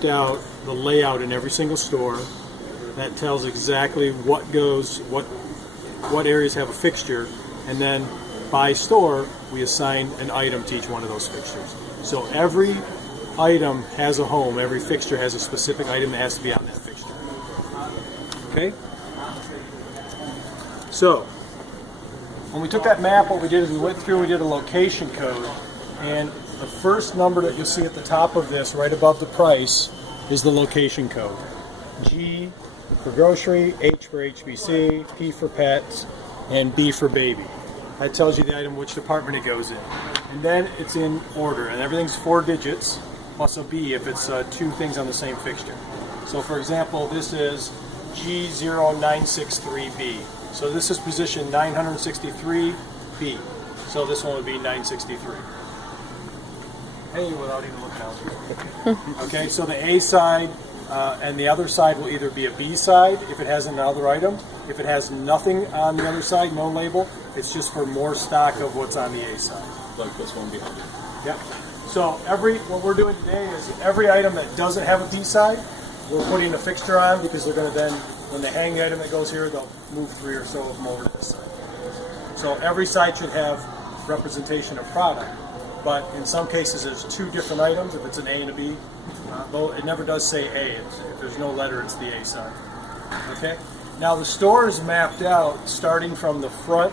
mapped out the layout in every single store that tells exactly what goes, what areas have a fixture, and then by store we assign an item to each one of those fixtures. So every item has a home, every fixture has a specific item that has to be on that fixture. Okay? So, when we took that map, what we did is we went through and we did a location code, and the first number that you'll see at the top of this, right above the price, is the location code. G for grocery, H for HBC, P for pets, and B for baby. That tells you the item, which department it goes in. And then it's in order, and everything's 4 digits, plus a B if it's 2 things on the same fixture. So for example, this is G0963B. So this is position 963B. So this one would be 963. Hey, without even looking out here. Okay, so the A side and the other side will either be a B side if it has another item. If it has nothing on the other side, no label, it's just for more stock of what's on the A side. Like this one behind it. Yep. So what we're doing today is every item that doesn't have a B side, we're putting a fixture on, because they're going to then, when they hang the item that goes here, they'll move 3 or so of them over to this side. So every side should have representation of product, but in some cases there's 2 different items, if it's an A and a B. Though it never does say A. If there's no letter, it's the A side. Okay? Now the store is mapped out starting from the front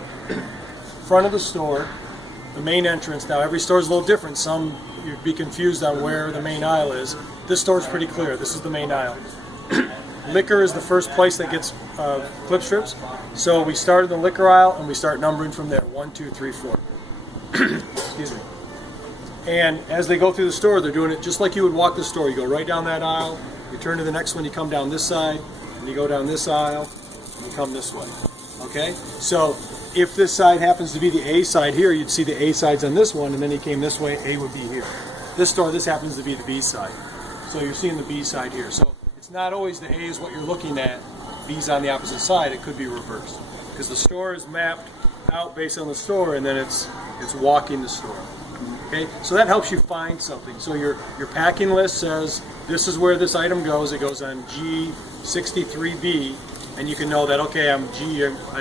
of the store, the main entrance. Now every store is a little different. Some you'd be confused on where the main aisle is. This store is pretty clear. This is the main aisle. Liquor is the first place that gets clip strips. So we start in the liquor aisle and we start numbering from there. 1, 2, 3, 4. Excuse me. And as they go through the store, they're doing it just like you would walk the store. You go right down that aisle, you turn to the next one, you come down this side, and you go down this aisle, and you come this way. Okay? So if this side happens to be the A side here, you'd see the A sides on this one, and then you came this way, A would be here. This store, this happens to be the B side. So you're seeing the B side here. So it's not always the A is what you're looking at, B's on the opposite side. It could be reversed. Because the store is mapped out based on the store, and then it's walking the store. Okay, so that helps you find something. So your packing list says this is where this item goes. It goes on G63B, and you can know that, okay, I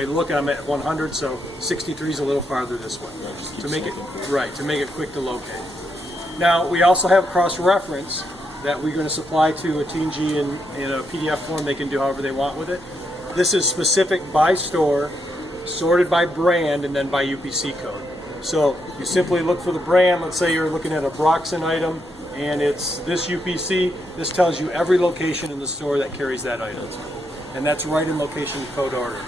look and I'm at 100, so 63 is a little farther this way. To make it quick to locate. Now we also have cross-reference that we're going to supply to a T&G in a PDF form. They can do however they want with it. This is specific by store, sorted by brand, and then by UPC code. So you simply look for the brand. Let's say you're looking at a Broxton item and it's this UPC. This tells you every location in the store that carries that item. And that's right in location code order.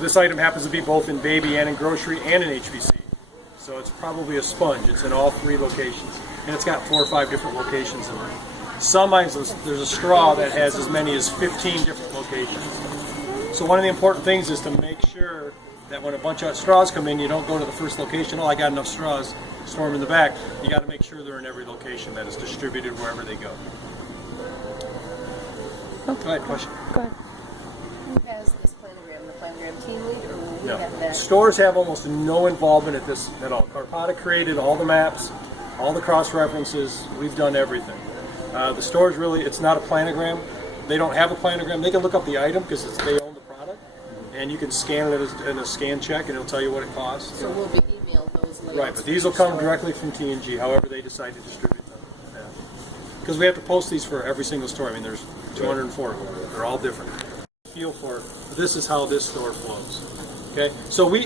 This item happens to be both in baby and in grocery and in HBC. So it's probably a sponge. It's in all 3 locations. And it's got 4 or 5 different locations in it. Some items, there's a straw that has as many as 15 different locations. So one of the important things is to make sure that when a bunch of straws come in, you don't go to the first location, oh, I got enough straws, store them in the back. You got to make sure they're in every location that is distributed wherever they go. Okay. Go ahead, question. Go ahead. Who has this planogram? The planogram team lead, or will we No. have that? Stores have almost no involvement at this at all. Carpata created all the maps, all the cross-references. We've done everything. The stores really, it's not a planogram. They don't have a planogram. They can look up the item because they own the product, and you can scan it in a scan check, and it'll tell you what it costs. So we'll be emailed those layouts. Right, but these will come directly from T&G, however they decide to distribute them. Because we have to post these for every single store. I mean, there's 204 of them. They're all different. Feel for it. This is how this store flows. Okay, so we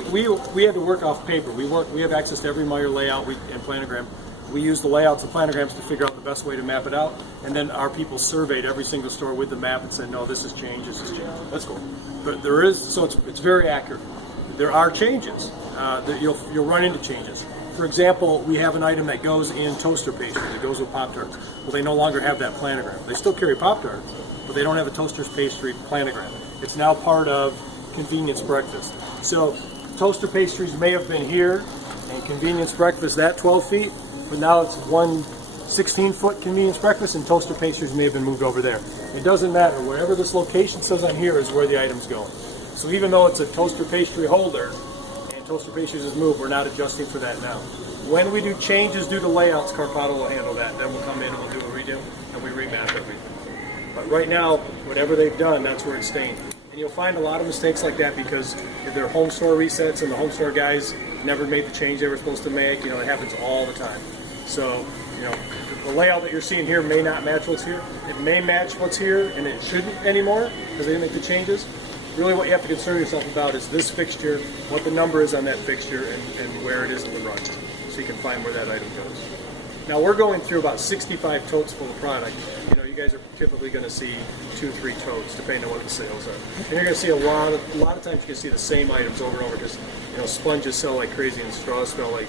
had to work off paper. We have access to every Meyer layout and planogram. We use the layouts and planograms to figure out the best way to map it out, and then our people surveyed every single store with the map and said, no, this has changed, this has changed. Let's go. But there is, so it's very accurate. There are changes. That you'll run into changes. For example, we have an item that goes in toaster pastry that goes with Pop-Tarts. Well, they no longer have that planogram. They still carry Pop-Tarts, but they don't have a toaster pastry planogram. It's now part of convenience breakfast. So toaster pastries may have been here, and convenience breakfast that 12 feet, but now it's one 16-foot convenience breakfast, and toaster pastries may have been moved over there. It doesn't matter. Wherever this location says on here is where the item's going. So even though it's a toaster pastry holder and toaster pastries is moved, we're not adjusting for that now. When we do changes due to layouts, Carpata will handle that. Then we'll come in and we'll do a redo, and we remap everything. But right now, whatever they've done, that's where it's staying. And you'll find a lot of mistakes like that because they're home store resets and the home store guys never made the change they were supposed to make. It happens all the time. So, the layout that you're seeing here may not match what's here. It may match what's here, and it shouldn't anymore because they didn't make the changes. Really what you have to concern yourself about is this fixture, what the number is on that fixture, and where it is in the run, so you can find where that item goes. Now we're going through about 65 totes full of product. You guys are typically going to see 2-3 totes, depending on what the sales are. And you're going to see a lot of times you can see the same items over and over because sponges sell like crazy and straws sell like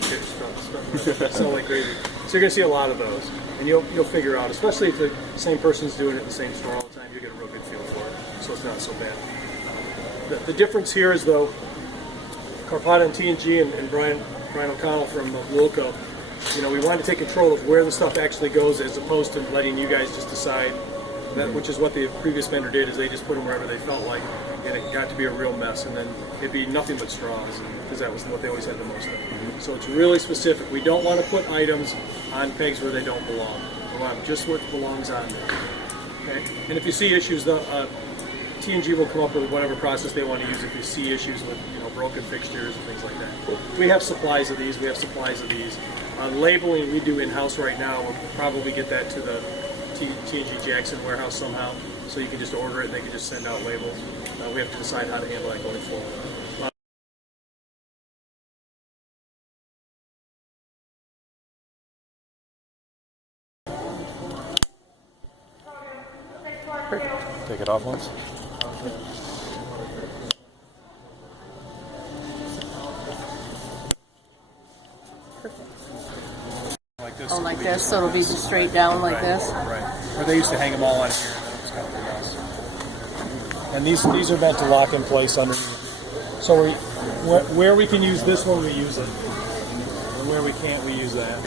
crazy. So you're going to see a lot of those, and you'll figure out, especially if the same person's doing it in the same store all the time, you'll get a real good feel for it. So it's not so bad. The difference here is though, Carpata and T&G and Brian O'Connell from Wilco. We wanted to take control of where the stuff actually goes as opposed to letting you guys just decide that, which is what the previous vendor did, is they just put them wherever they felt like, and it got to be a real mess, and then it'd be nothing but straws, because that was what they always had the most of. So it's really specific. We don't want to put items on pegs where they don't belong. We want just what belongs on there. Okay? And if you see issues, T&G will come up with whatever process they want to use if you see issues with broken fixtures and things like that. We have supplies of these. Labeling we do in-house right now. We'll probably get that to the T&G Jackson warehouse somehow, so you can just order it and they can just send out labels. We have to decide how to handle that going forward. Take it off once. Like this. Oh, like this, so it'll be just straight down like this? Right. Or they used to hang them all on here, and then it's kind of a mess. And these are meant to lock in place underneath. So where we can use this one, we use it. And where we can't, we use that.